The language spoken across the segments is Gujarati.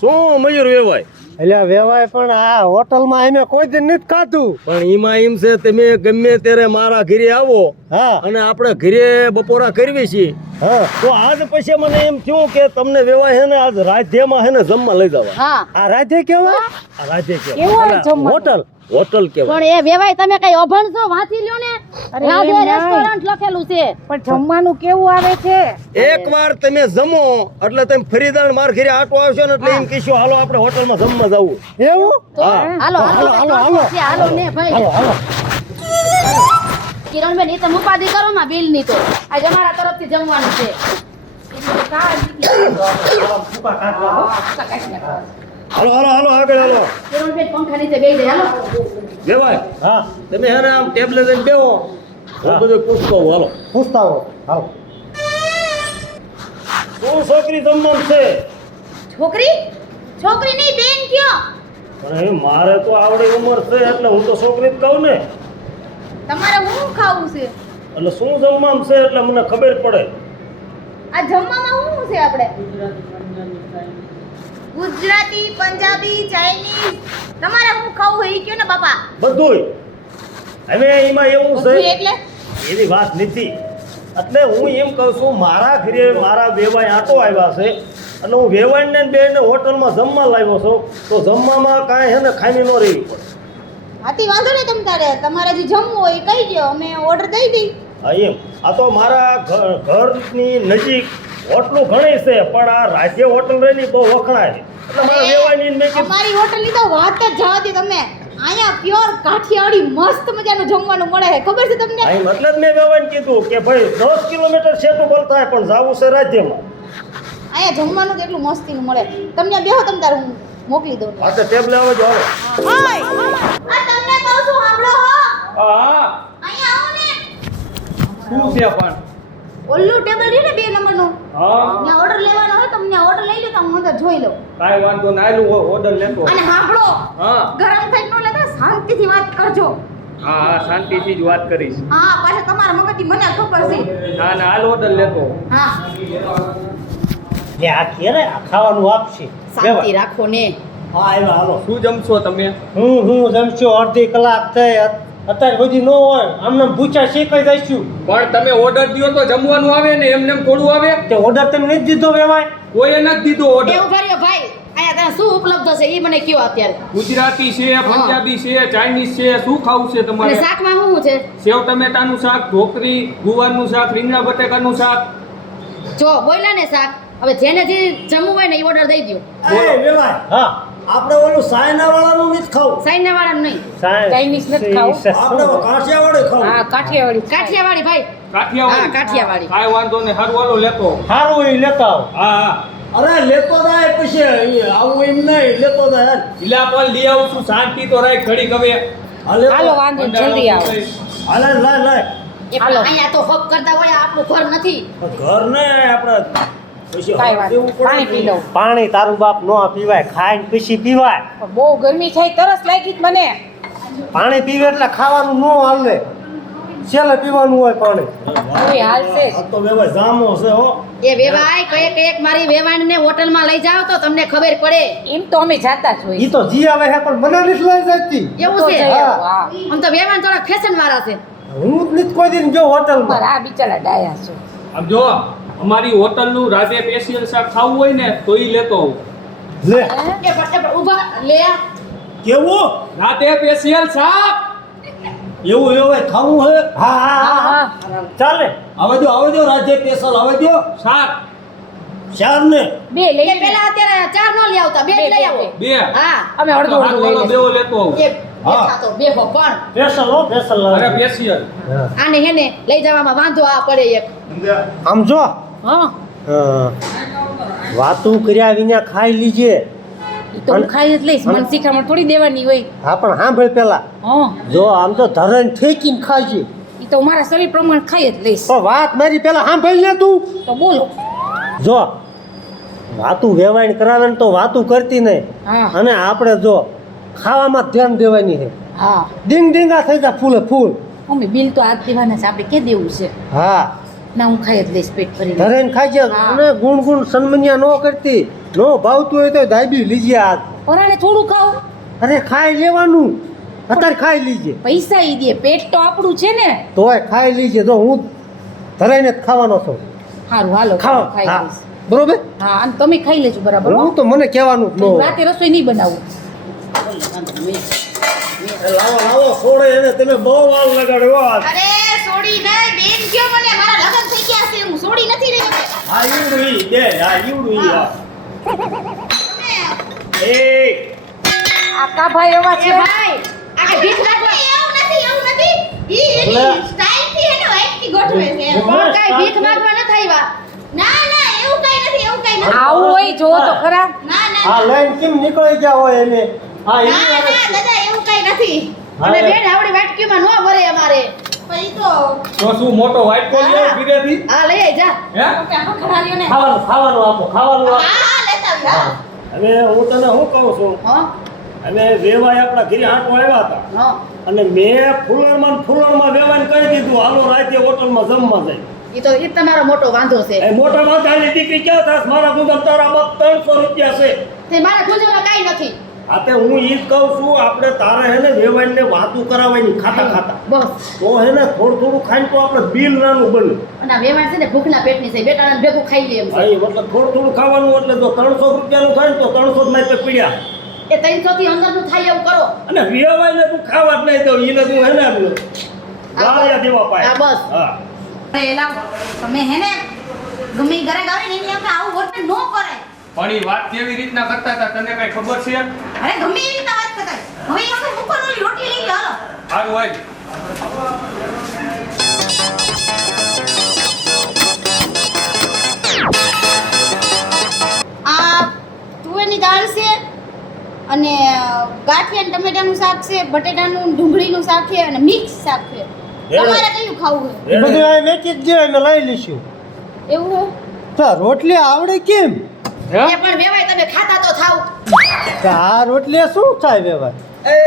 શું મયુર વેવાય? એટલે વેવાય પણ આ હોટલમાં એને કોઈ દી નથી ખાધું. પણ એમાં એમ છે તમે ગમે ત્યારે મારા ઘરે આવો હા અને આપણે ઘરે બપોરા કરવી છીએ હા તો આજ પછી મને એમ થયું કે તમને વેવાય હે ને આજ રાજ્યમાં હે ને જમવા લઈ જવા. હા આ રાજે કેવાય આ રાજ્ય કેવું હોય કેવાય જમવાનું? હોટલ હોટલ કેવાય. પણ એ વેવાય તમે કઈ અભણ છો? વાંચી લ્યો ને. રાધે રેસ્ટોરન્ટ લખેલું છે. પણ જમવાનું કેવું આવે છે? એકવાર તમે જમો એટલે તમે ફરીદાણ માર ઘરે આટો આવશો ને એટલે એમ કહીશું હાલો આપણે હોટલમાં જમવા જવું. એવું હા હાલો હાલો હાલો, હાલો હાલો. હાલો ને ભાઈ. હાલો હાલો કિરણબેન એ તો ઉપાધિ કરો માં બિલ ની તો આજે અમારા તરફથી જમવાનું છે. હાલો હાલો હાલો આગળ હાલો. કિરણબેન પંખા નીચે બેસી જાય હાલો. વેવાય હા તમે હે ને આમ ટેબલે જઈને બેહો હું બધું પૂછતો હોઉં. હાલો પૂછતા હો હાલો શું છોકરી જમવાનું છે? છોકરી છોકરી ની બેન કયો? પણ એ મારે તો આવડી ઉંમર છે એટલે હું તો છોકરી જ કહું ને. તમારે હું ખાવું છે? એટલે શું જમવાનું છે એટલે મને ખબર પડે. આ જમવામાં શું છે આપણે? ગુજરાતી, પંજાબી, ચાઇનીઝ તમારે શું ખાવું હોય ઈ કયો ને બાપા. બધુંય હવે એમાં એવું બધું છે એટલે એવી વાત નથી. એટલે હું એમ કહું છું મારા ઘરે મારા વેવાય આટો આવ્યા છે એટલે હું વેવાઈને બેને હોટલમાં જમવા લાવ્યો છું તો જમવામાં કાંઈ હે ને ખામી ન રહેવી પડે. હાથી વાંધો નહીં તમ તારે તમારે જે જમવું હોય એ કહી દો અમે ઓર્ડર દઈ દઈ. હા એમ આ તો મારા ઘરની નજીક હોટલું ઘણી છે પણ આ રાજ્ય હોટલ રેની બહુ વખણાય છે એટલે મારા વેવાયની મેં કીધું અમારી હોટલ ની તો વાત જ જવા દે તમે. અહીંયા પ્યોર કાઠિયાવાડી મસ્ત મજાનું જમવાનું મળે છે ખબર છે તમને? હા, એમ એટલે જ મેં વેવાઈને કીધું કે ભાઈ 10 કિલોમીટર સેટું બોલતા પણ જાવું છે રાજ્યમાં. અહીંયા જમવાનું તો એટલું મસ્તીનું મળે. તમને બેહો તમ તારે હું મોકલી દઉં. આ તો ટેબલે આવજો હાલો. આ તમને કહું છું સાંભળો હો. હા અહીંયા આવો ને. શું છે પણ ઓલું ટેબલ છે ને 2 નંબરનું. હા ત્યાં ઓર્ડર લેવાનો હોય તો મને ઓર્ડર લઈ લો તો હું અંદર જોઈ લઉં. કાંઈ વાંધો ના આયલું ઓર્ડર લેતો અને સાંભળો હા ગરમ થઈ ન લેતા શાંતિથી વાત કરજો. હા હા શાંતિથી જ વાત કરીશ હા પાછા તમારા મગજથી મને ખબર છે. ના ના હાલ ઓર્ડર લેતો હા એ આ ક્યારે આ ખાવાનું આપશે શાંતિ રાખો ને. હા આવ્યા હાલો શું જમશો તમે હું જમશો અડધી કલાક થઈ અત્યારે બધી ન હોય આમને ભૂચા શેકાઈ જઈશું. પણ તમે ઓર્ડર દ્યો તો જમવાનું આવે ને એમને એમ થોડું આવે તે ઓર્ડર તમે નથી દીધો વેવાય? કોઈએ નથી દીધો એ ઓર્ડર ઉભા રહ્યો ભાઈ. અહીંયા ત્યાં શું ઉપલબ્ધ છે એ મને કયો અત્યારે. ગુજરાતી છે પંજાબી છે ચાઇનીઝ છે શું ખાવું છે અને તમારે શાકમાં શું છે? સેવ ટમેટાનું શાક ઢોકરી ગુવારનું શાક રીંગણા બટેકાનું શાક જો બોલ્યા ને શાક. હવે જેને જે જમવું હોય ને એ ઓર્ડર દઈ દો. એ વેવાય હા આપણે ઓલું સાયના વાળાનું નથી ખાવું. સાઈના વાળાનું નહીં. ચાઇનીઝ નથી ખાવું? આપણે કાઠિયાવાડી ખાવું. હા કાઠિયાવાડી કાઠિયાવાડી ભાઈ. કાઠિયાવાડી હા, કાઠિયાવાડી. કાંઈ વાંધો નહીં હારું હાલો લેતો સારું એ લેતા આવો. હા હા અરે લેતો જાય પછી અહીં આવું એમ નહીં લેતો જાય ઇલા પણ લઈ આવું છું શાંતિ તો રાખ ઘડીક હવે હાલો વાંધો નહીં, જલ્દી આવો. હાલે લાય લાય એ પણ અહીંયા તો હક કરતા હોય આપણું ઘર નથી. ઘર ને આપણે પછી કાંઈ વાંધો દેવું નહીં, પાણી પી લઉં. પાણી તારું બાપ નો પીવાય ખાઈને પછી પીવાય. પણ બહુ ગરમી થઈ તરસ લાગી જ મને. પાણી પીવે એટલે ખાવાનું ન હાલે છેલ્લે પીવાનું હોય પાણી. એ હાલશે જ. આ તો વેવાય જામો છે હો એ વેવાય કયેક મારી વેવાણને હોટલમાં લઈ જાઓ તો તમને ખબર પડે. એમ તો અમે જાતા જ હોય. ઈ તો જી આવે છે પણ મને નથી લઈ જતી. એવું તો છે. જઈ આવો, હા. આમ તો વેવાણ થોડા ફેશન વાળા છે. હું જ નથી કોઈ દિન જો હોટલમાં. મારા આ બિચારા ડાયા છે. આમ જો અમારી હોટલનું રાતે સ્પેશિયલ શાક ખાવું હોય ને તો ઈ લેતો આવું લે એ પણ ઊભા લે. કેવું રાતે સ્પેશિયલ શાક એવું વેવાય ખાવું હે હા હા હા હા ચાલે. આવે દો રાજ્ય પેશલ આવે દો શાક ચાર ને બે લઈ એ પેલા અત્યારે 4 નો લઈ આવતા 2 જ લઈ આવો. બે હા અમે અડધો અડધો લઈ હાલો લઈશું. બેવો લેતો આવું એ બેઠા તો બેહો પણ પેશલ હો પેશલ. અરે સ્પેશિયલ આને હેને લઈ જવામાં વાંધો આ પડે એક. આમ જો હા વાતું કર્યા વિના ખાઈ લીજે. ઈ તો હું ખાઈ જ લઈશ. મને શિખામણ થોડી દેવાની હોય. હા પણ સાંભળ પેલા હા જો આમ તો ધરણ ઠેકીને ખાજે ઈ તો મારા શરીર પ્રમાણે ખાઈ જ લઈશ. તો વાત મારી પેલા સાંભળી લે તું. તો બોલો. જો વાતું વેવાણ કરાવે ને તો વાતું કરતી નહીં. હા અને આપણે જો ખાવામાં જ ધ્યાન દેવાની છે. હા ડીંગ ડીંગા થઈ જાય ફૂલે ફૂલ. અમે બિલ તો આજ દેવાના છે, આપણે કે દેવું છે? હા ના હું ખાઈ જ લઈશ પેટ ભરીને ધરેન ખાઈ છે હા. અને ગુણ ગુણ સન્મનિયા ન કરતી નો ભાવતું હોય તો દાબી લીજે હાથ પરાણે થોડું ખાવ અરે ખાઈ લેવાનું અત્યારે ખાઈ લીજે પૈસા ઈ દે પેટ તો આપણું છે ને તોય ખાઈ લીજે તો હું ધરાઈને જ ખાવાનો છું સારું હાલો ખાઓ ખાઈ હા લઈશ બરોબર હા અને તમે ખાઈ લેજો બરાબર હો? હું તો મને કહેવાનું જ ન હોય. રાતે રસોઈ નહીં બનાવું લાવો લાવો છોડે એને તમે બહુ વાર લગાડ્યો આ. અરે સોડી નહીં બેન કયો મને મારા લગન થઈ ગયા છે હું સોડી નથી રહી હવે. આ ઈવડું ઈ બે આ ઈવડું ઈ આ. તમે એ આ કા ભાઈ એવા એ છે ભાઈ આ કે ભીખ માંગવા એવું નથી ઈ એની સ્ટાઈલ થી એને વાઈટ થી ગોઠવે છે પણ કાઈ ભીખ માંગવા ન થાયવા ના ના એવું કાઈ નથી આવું હોય જો તો ખરા ના ના આ લઈને કેમ નીકળી ગયા હોય એને હા ના ના દાદા એવું કાઈ નથી અને બેન આવડી વાટકીમાં નો ભરે અમારે પછી તો તો શું મોટો વ્હાઈટ કોલ લેવો ઘરેથી હા લઈ આઈ જા હે ખરારીઓને ખાવાનું ખાવાનું આપો ખાવાનું આપો હા લેતા આવી હા હવે હું તને શું કહું છું હા અમે વેવાય આપણા ઘરે આંટો આવ્યા હતા હા અને મેં ફુલરમાં વેવાઈને કહી દીધું હાલો રાતે હોટલમાં જમવા જાય ઈ તમારો મોટો વાંધો છે એ મોટા માથાની દીકરી ક્યાં થાસ મારા ગુંદમ તારા બાપ 300 રૂપિયા છે તે મારા ખુજમાં કાઈ નથી આતે હું ઈ જ કહું છું આપણે તારે હે ને વેવાઈને વાતું કરાવવાની ખાતા ખાતા બસ તો હે ને થોડું ખાઈને તો આપણે બિલ નાનું બને અને આ વેવાણ છે ને ભૂખના પેટની છે બેટાને ભેગું ખાઈ લે એમ છે ભાઈ મતલબ થોડું ખાવાનું એટલે જો 300 રૂપિયાનું થાય ને તો 300 જ માથે પીડ્યા એ 300 થી અંદરનું થાય એવું કરો અને વેવાઈને તું ખાવા જ નહીં તો ઈને તું હે ને વાળિયા દેવા પાય હા, બસ. હા અરે એલા તમે હે ને ગમે ઈ ઘરે ગાવે ને એની આપણે આવું વર્તન ન કરાય પણ ઈ વાત કેવી રીતના કરતા હતા તને કઈ ખબર છે અરે ગમે એવી રીતના વાત કરાય હવે એ આપણે મુકવાની રોટલી લઈ લો સારું હોય આ તુવેરની દાળ છે અને ગાંઠિયા અને ટમેટાનું શાક છે બટેટાનું ડુંગળીનું શાક છે અને મિક્સ શાક છે તમારે કયું ખાવું એ બધું આ વેચી જ જાય અમે લઈ લઈશું છે એવું હે? તો રોટલી આવડે કેમ હે એ પણ વેવાય તમે ખાતા તો થાવ તો આ રોટલી શું થાય વેવાય એ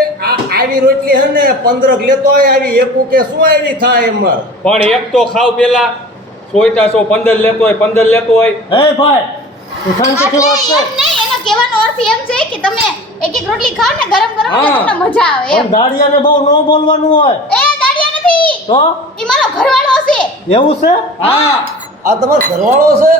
આવી રોટલી હે ને 15 લેતો હોય આવી એકું કે શું આવી થાય એમાં પણ એક તો ખાવ પેલા સોયતા 15 લેતો હોય 15 લેતો હોય હે ભાઈ તું શાંતિથી વાત એટલે કર એમ નહીં એનો કહેવાનો અર્થ એમ છે કે તમે એક એક રોટલી ખાઓ ને ગરમ ગરમ એટલે હા. તમને મજા આવે એમ પણ દાડિયાને બહુ ન બોલવાનું હોય એ દાડિયા નથી તો ઈ મારો ઘરવાળો છે એવું છે હા આ તમારો ઘરવાળો છે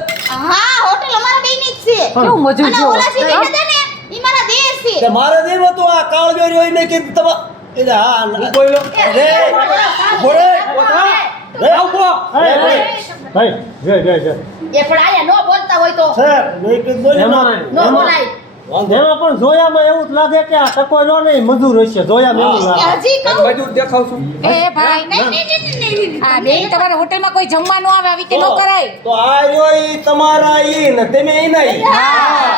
હા હોટલ અમારા બેયની જ છે કેવું મજૂર અને જેવો ઓલા છે બેઠા હતા ને ઈ મારા દેર છે તે મારે દેવો તો આ કાળજોરી હોય ને કે તમા એટલે હા હું બોલ્યો રે બોલે આવો ભાઈ જય જય જય એ પણ આયા નો બોલતા હોય તો સર મેં કીધું બોલી એમાં નો બોલાય એમાં પણ જોયામાં એવું જ લાગે કે આ ટકોર નો નહીં મજૂર હશે જોયામાં એવું એ લાગે હજી કહું બાજુ દેખાવ છું એ ભાઈ નહીં. આ બેન તમારા હોટલમાં કોઈ જમવાનું આવે આવી રીતે ન કરાય તો આ રહ્યો ઈ તમારા ઈ ને તમે ઈ નહીં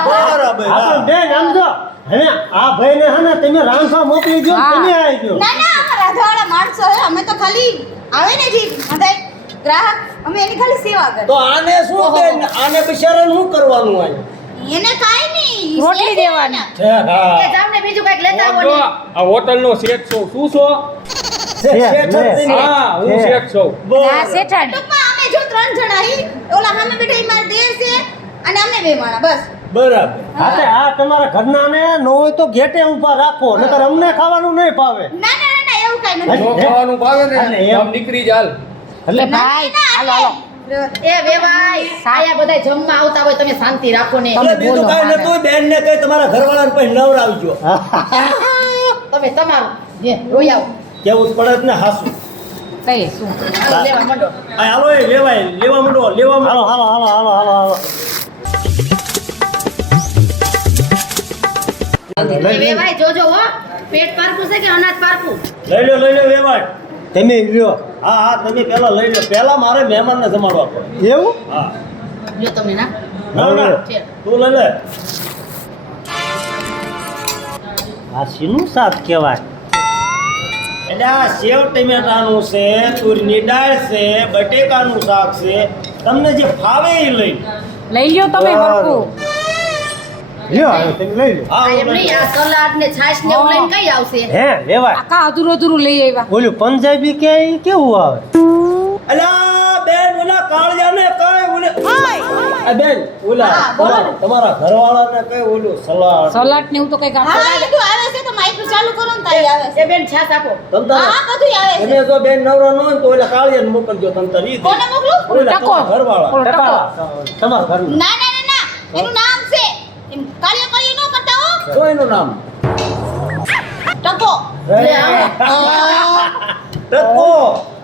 બરાબર આપણે બેન સમજો હવે આ ભાઈને હે ને તમે રાંધવા મોકલી દો હા. તમે આવી ગયો ના ના અમારા રાધાવાળા માણસો હે અમે તો ખાલી આવે ને જી બધાય ગ્રાહક અમે એની ખાલી સેવા કરીએ તો આને શું બેન આને બિચારાને શું કરવાનું આને એને કાઈ નહીં રોટલી દેવાની. છે હા કે તમને બીજું કઈક લેતા આવો ને આ હોટલ નો શેઠ છો શું છો હા હું શેઠ છું આ શેઠાણી ટૂંકમાં અમે જો 3 જણા હી ઓલા સામે બેઠા ઈ મારા દેર છે અને અમે બે માણા બસ બરાબર હા તે આ તમારા ઘરના ને ન હોય તો ગેટે ઊભા રાખો નકર અમને ખાવાનું નહીં ભાવે ના ના ના એવું કાઈ નથી નો ખાવાનું ભાવે અને ને એમ. આમ નીકળી જાલ એટલે ભાઈ હાલો હાલો એ વેવાય આયા બધાય જમવા આવતા હોય તમે શાંતિ રાખો ને એટલે બીજું બોલો, કાંઈ નતું બેન ને કઈ તમારા ઘરવાળાને પછી નવરાવજો તમે તમારું જે રોઈ આવો કેવું જ પડે જ ને હાસુ કઈ શું હાલો, લેવા માંડો આ હાલો એ લેવાય લેવા માંડો લેવા માંડો હાલો હાલો હાલો હાલો હાલો હાલો એ વેવાય જોજો હો પેટ પારકું છે કે અનાજ પારકું લઈ લો વેવાય તમે લ્યો હા હા તમે પેલા લઈ લો પેલા મારે મહેમાનને જમાડવા પડે એવું હા લ્યો તમે ના ના ના છે. તું લઈ લે આ શીનું શાક કહેવાય એટલે આ સેવ ટમેટાનું છે તુરની દાળ છે બટેકાનું શાક છે તમને જે ફાવે એ લઈ લઈ લ્યો તમે હરખું લ્યો હવે તમે લઈ લો આ એમ નહીં આ સલાડ ને છાશ ને એવું લઈને કઈ આવશે હે લેવાય આકા અધૂરું અધૂરું લઈ આવ્યા ઓલું પંજાબી કે ઈ કેવું આવે અલા બેન ઓલા આ બેન ઓલા હા, બોલો ને. તમારા ઘરવાળાને કઈ ઓલું સલાડ સલાડ ને એવું તો કઈક હા એ બધું આવે છે તો માઇક્રો ચાલુ કરો ને તારી આવે છે એ બેન છાસ આપો. તમતાર હા બધું આવે છે એને જો બેન નવરો ન હોય તો ઓલા કાળિયાને મોકલજો તમતાર ઈ દે. કોને મોકલું ઓલા ટકો. તમારા ઘરવાળા ઓલો ટકો. તમારા ઘરનું ના ના ના ના એનું નામ છે એમ કાળિયો કાળિયો ન કરતા હો શું એનું નામ ટકો લે આવો. ટકો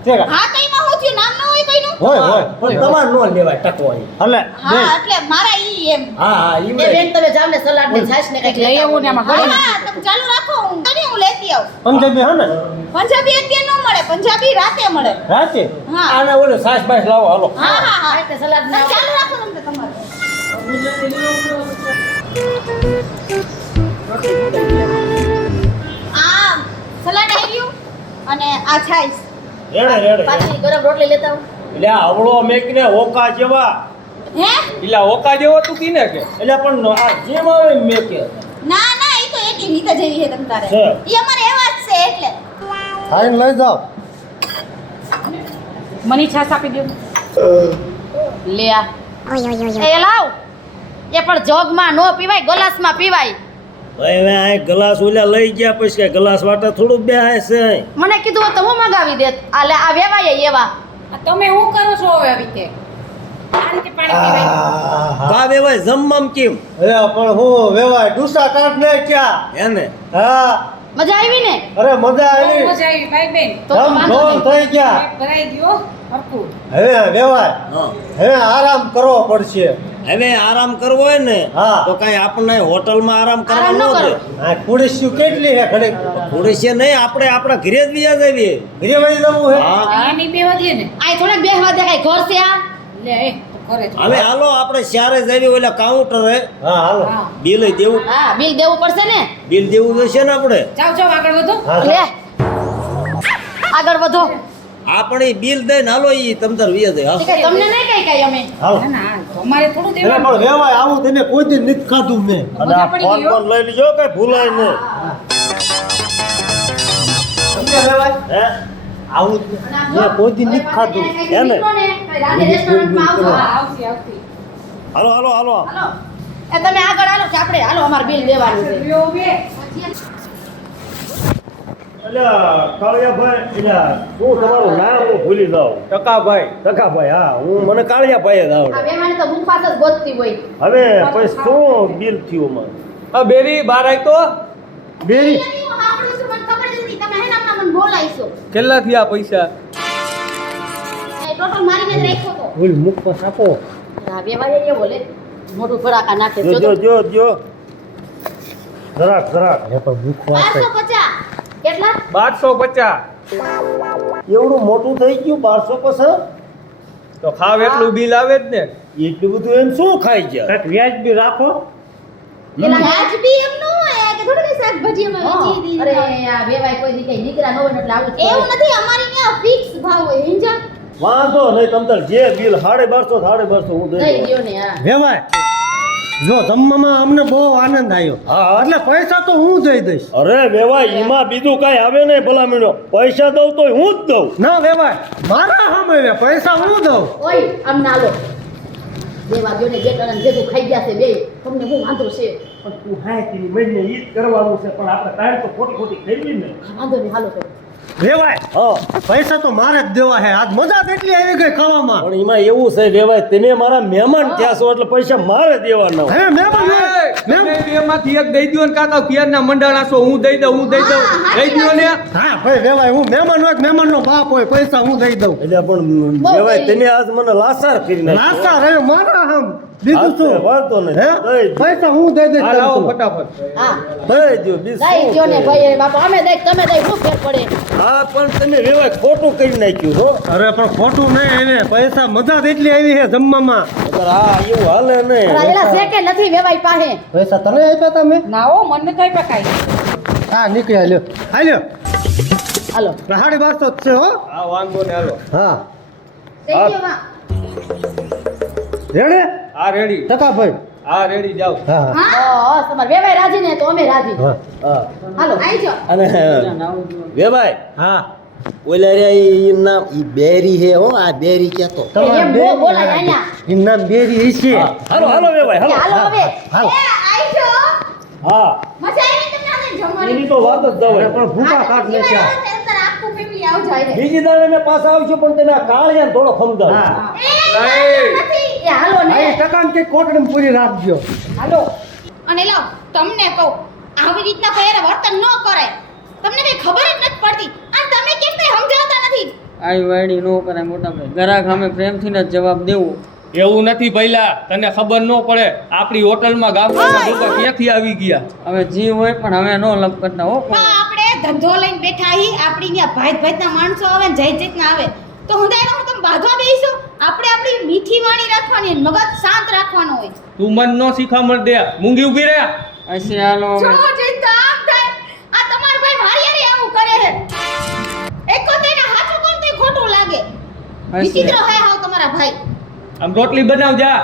છે કે? હા કઈમાં હું થયું નામ ન હોય કઈનું હોય પણ તમારે નો લેવાય ટકો અહીં. હલે હા એટલે મારા ઈ એમ હા હા ઈ એ હોય. બેન તમે જાવ ને સલાડ ને છાશ ને કંઈક કંઈક લઈ આવો ને આમાં હા ગળી હા તમે ચાલુ રાખો હું લેતી આવું પંજાબી હે ને પંજાબી અત્યારે ન મળે પંજાબી રાતે મળે રાતે હા આને ઓલું સાસ બાસ લાવો હાલો હા હા હા એટલે સલાડ તમે ને ચાલુ રાખો તમને તમારે આ સલાડ આવી ગયું અને આ છાશ રેડે રેડે પાછી ગરમ રોટલી લેતા આવો. એટલે આ હવળો મેકને ઓકા જેવા હે એટલે ઓકા જેવો તું કીને કે એટલે પણ આ જેમ આવે એમ મેકે ના ના એ તો એકી નીતા જેવી છે તમ તારે છે. ઈ અમારે એવા જ છે એટલે ખાઈને લઈ જાઓ મને છાસ આપી દો લે આ એ લાવ એ પણ જોગમાં નો પીવાય ગ્લાસમાં પીવાય. ભાઈ હવે આ ગ્લાસ ઓલા લઈ ગયા પછી કે ગ્લાસ વાટા થોડુંક બે હાય છે મને કીધું હોત તો હું મગાવી દેત. આ લે આ વેવાય એવા આ તમે શું કરો છો હવે આવી રીતે આ રીતે પાણી પીવાય કા વેવાય જમવામ કેમ અરે પણ હું વેવાય ડુસા કાઢ ને ક્યાં એને હા મજા આવી ને અરે મજા બહુ આવી મજા આવી ભાઈ બેન તો ધમ વાંધો ધોમ નહીં. થઈ ગયા પેટ ભરાઈ ગયો હરખું હવે વેવાય હા હવે આરામ કરવો પડશે હવે આરામ કરવો હોય ને હા. તો કઈ આપણને હોટલમાં આરામ કરવા આરામ ન ન દે કરો. આ કુડીસ્યું કેટલી હે ઘડીક થોડી છે નહીં આપણે આપણા ઘરે જ વ્યા જઈએ ઘરે વળી જવું હે હા અહીંયા નહીં બેવા દે ને આ થોડાક બેહવા દે કઈ ઘર છે આ લે એ તો કરે છે હવે હાલો આપણે ચારે જઈએ ઓલા કાઉન્ટર હે હા હાલો હા બિલ દેવું હા બિલ દેવું પડશે ને બિલ દેવું જોઈશે ને આપણે જાઓ જાઓ આગળ વધો હા લે આગળ વધો. આપણે બિલ દઈને હાલો ઈ તમ તાર વ્યા જાય એ કઈ તમને નહીં કઈ કઈ અમે હાલો ના ના તમારે થોડું એટલે દેવાનું પણ વેવાય આવું તમે કોઈ દી નથી ખાધું મેં અને આ મજા પડી ફોન ગયો બોન લઈ લીજો કઈ ભૂલાય નહીં સમજે વેવાય હે આવું મેં કોઈ દી નથી ખાધું એને? રાધે રેસ્ટોરન્ટમાં આવજો. હા આવતી આવતી હાલો હાલો હાલો હાલો એ તમે આગળ હાલો કે આપણે હાલો અમાર બિલ દેવાનું છે. લ્યો બે અલ્યા કાળિયાભાઈ અલ્યા શું તમારું નામ હું ભૂલી જાઉં ટકાભાઈ ટકાભાઈ હા હું મને કાળિયાભાઈ જ આ આવડે વેવાને તો મુફાસ જ ગોતતી હોય. હવે પછી શું બિલ થયું મને આ બેરી બાર આય તો બેરી હું સાંભળું છું મને ખબર જ નથી તમે હે ને હમણાં મને બોલાઈશો કેટલા થયા પૈસા એ ટોટલ મારીને જ રાખ્યો તો ઓલ મુખવાસ આપો આ વેવાય એ બોલે મોટું ફરાકા નાખે જો જો જો તો. જો જો જરાક જરાક હે પણ મુખવાસ 550 કેટલા 1250 એવડું મોટું થઈ ગયું 1200 પછી તો ખાવ એટલું બિલ આવે જ ને એટલું બધું એમ શું ખાઈ ગયા કંઈક વ્યાજબી રાખો પેલા વ્યાજબી એમ ન હોય કે થોડું કઈ શાકભાજી અમે વેચી અરે દીધી આ વેવાય કોઈ દી કઈ દીકરા ન હોય ને એટલે આવું જ કરે. એવું નથી અમારી ત્યાં ફિક્સ ભાવ હોય હિંજા વાંધો નહીં તમ તાર જે બિલ 1250 હું દઈ દઈ દઉં દ્યો ને હા. વેવાય જો જમવામાં અમને બહુ આનંદ આવ્યો હા એટલે પૈસા તો હું દઈ દઈશ અરે વેવાય એમાં બીજું કઈ આવે નહીં ભલામણો પૈસા દઉં તો હું જ દઉં ના વેવાય મારા સામે પૈસા હું દઉં ઓય આમ ના લો દેવા દ્યો ને બે ટણ ભેગું ખાઈ ગયા છે બે તમને હું વાંધો છે પણ તું હાય કે મહિને ઈ જ કરવાનું છે પણ આપણે ટાઈમ તો ખોટી ખોટી કરવી ને વાંધો નહીં હાલો તો વેવાય હા પૈસા તો મારે જ દેવા છે આજ મજા એટલી આવી ગઈ ખાવામાં પણ એમાં એવું છે વેવાય તમે મારા મહેમાન થયા છો એટલે પૈસા મારે દેવાના હોય. હવે મહેમાન તમે બેમાંથી એક દઈ દ્યો ને કાકા પિયરના મંડાણા છો હું દઈ દઉં દઈ દઈ દ્યો ને હા ભાઈ વેવાય હું મહેમાન હોય મહેમાનનો બાપ હોય પૈસા હું દઈ દઉં એટલે પણ બહુ વેવાય દઈ. તમે આજ મને લાસાર કરી નાખ્યો. નાસ્તા રે મારા હમ બીજું હા, શું વાંધો નહીં. હે દઈ દો. પૈસા હું દઈ દઈશ હા લાવો તને. ફટાફટ હા દઈ દ્યો, બીજું દઈ શું દ્યો ને છે? ભાઈ બાપુ અમે દઈ તમે દઈ શું ફેર પડે હા પણ તમે વેવાય ખોટું કરી નાખ્યું છો અરે પણ ખોટું નહીં એને પૈસા મજા જ એટલી આવી છે જમવામાં નકર આ એવું હાલે નહીં એલા છે કે નથી વેવાય પાસે પૈસા તને આપ્યા તમે ના હો મને કઈ પકાય હા નીકળ્યા લ્યો હાલ્યો હાલો 1250 જ છે હો હા વાંધો ને હાલો હા થઈ ગયો માં રેડે હા રેડી ટકા ભાઈ હા રેડી જાઓ હા હા તમારે વેવાય રાજી ને તો અમે રાજી હા હા હાલો આવી જાઓ અને વેવાય હા ઓલા રે ઈ નામ ઈ બેરી હે હો આ બેરી કહેતો એમ બહુ બોલાય અહીંયા. એનું નામ બેરી હશે. હાલો હાલો વેવાય એ હાલો હાલો હવે હાલ. એ આઈજો હા મજા આવી તમને આજે જમવાની એની તો વાત જ જવાય પણ ભૂખા કાઢ જીવાય નાખ્યા. આવે છે, અંદર આખું ફેમિલી આવજો આઈ રે. બીજી દાડે મેં પાછા આવશું પણ તમે આ કાળિયાને થોડો સમજાવો હા. એ નથી એ હાલો ને આ ટકામ કે કોટડી પૂરી રાખજો. હાલો અને લાવ તમને કહું આવી રીતના કોઈ હારે વર્તન ન કરાય તમને કઈ ખબર જ નથી પડતી અને તમે કેમ કઈ સમજાવતા નથી આઈ વાડી નો કરાય મોટા ભાઈ ગ્રાહક સામે પ્રેમથી જ જવાબ દેવો. એવું નથી ભઈલા, તને ખબર ન પડે આપણી હોટલમાં ગામમાં લોકો ક્યાંથી આવી ગયા. હવે જીવ હોય પણ હવે નો લપ કરતા હો કોઈ. હા આપણે ધંધો લઈને બેઠા હી આપણી ત્યાં ભાઈના માણસો આવે ને જઈ જઈતના આવે તો હું તમે બાંધવા બેસો આપણે આપણી મીઠી વાણી રાખવાની અને મગજ શાંત રાખવાનો હોય તું મન નો શીખામણ દે, મૂંગી ઊભી રહે. અસી હાલો જો હવે. જીત આમ થાય આ તમારો ભાઈ મારી હારે આવું કરે છે એકો તેના હાથું કોણ તે ખોટું લાગે વિચિત્ર હે હાવ તમારા ભાઈ આમ રોટલી બનાવ જા,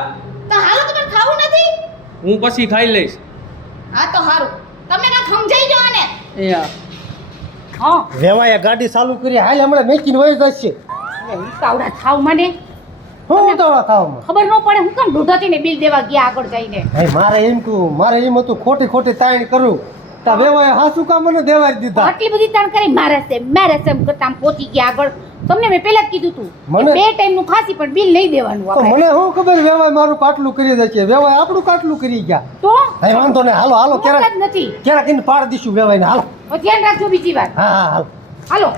તો હાલો તમારે ખાવું નથી હું પછી ખાઈ લઈશ. હા તો હારું તમને કાંઈ સમજાઈ જો આને એ હા. હા વેવાએ ગાડી ચાલુ કરી હાલ હમણાં મેકીને વહી જશે. ઉતાવળા થાવ મને હું ઉતાવળા થાવમાં? ખબર ન પડે હું કેમ ઢૂઢાતીને બિલ દેવા ગયા આગળ જઈને ભાઈ મારે એમ હતું ખોટી તાણ કરું તા વેવાએ હાસુ કામ મને દેવા જ દીધા. આટલી બધી તાણ કરી મારે છે એમ કરતા આમ પહોંચી ગયા આગળ તમને મેં પહેલા જ કીધું તું મને- બે ટાઈમનું ખાસી પણ બિલ નહીં દેવાનું તો આપણે મને શું ખબર વેવાએ મારું કાટલું કરી દે છે વેવાએ આપણું કાટલું કરી ગયા. તો ભાઈ વાંધો નહીં હાલો મોકલા જ નથી કેરા કઈને પાડ દીશું વેવાઈને હાલો. હવે ધ્યાન રાખજો બીજી વાર હા હાલો. હાલો